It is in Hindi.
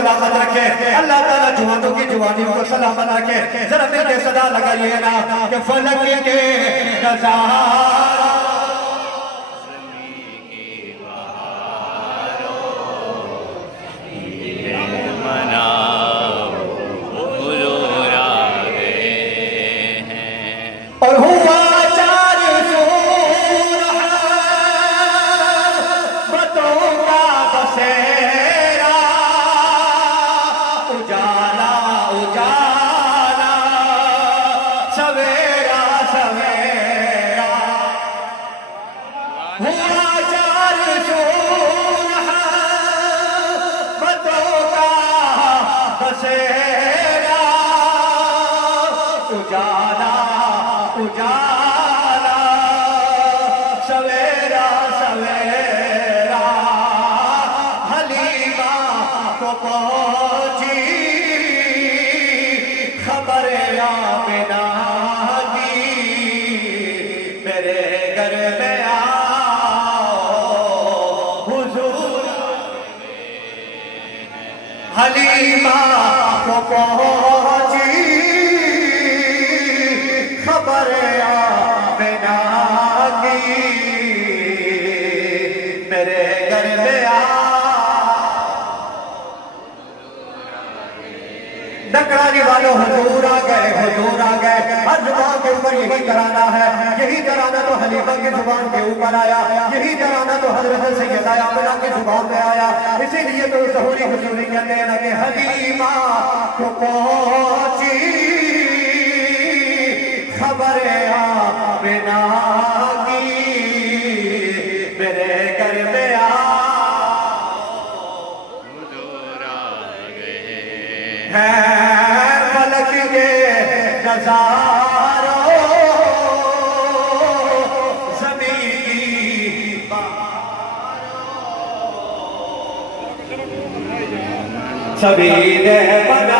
सलामत रखे, अल्लाह ताला जवानों की जवानियों को सलामत रखे। जरा मेरे सदा लगाइए ना कि फलक के नज़ारा और हुआ चार बतों का बसेरा, उजाला उजाला सवेरा सवेरा। हुआ चार बतों का बसेरा, उजाला उजाला सवेरा सवेरा। हलीमा को पहुंची खबर आमिना की, मेरे घर में आओ हुजूर। हलीमा को पहुंची खबर आमिना की, मेरे घर में आ। नकरानी वालों हुजूर आ गए, हुजूर आ गए। हर जुबान के ऊपर यही तराना है, यही तराना तो हलीफा की जुबान के ऊपर आया, यही तराना तो हजरत सैयदा आमिना की जुबान पे आया। इसीलिए तो ज़हूरी हुजूरी कहते हैं कि हलीमा को पहुंची खबर आमिना की, मेरे घर में आ। हुजूर आ गए हैं फलक के नज़ारों, ज़मीन की बहारों। सभी ने बना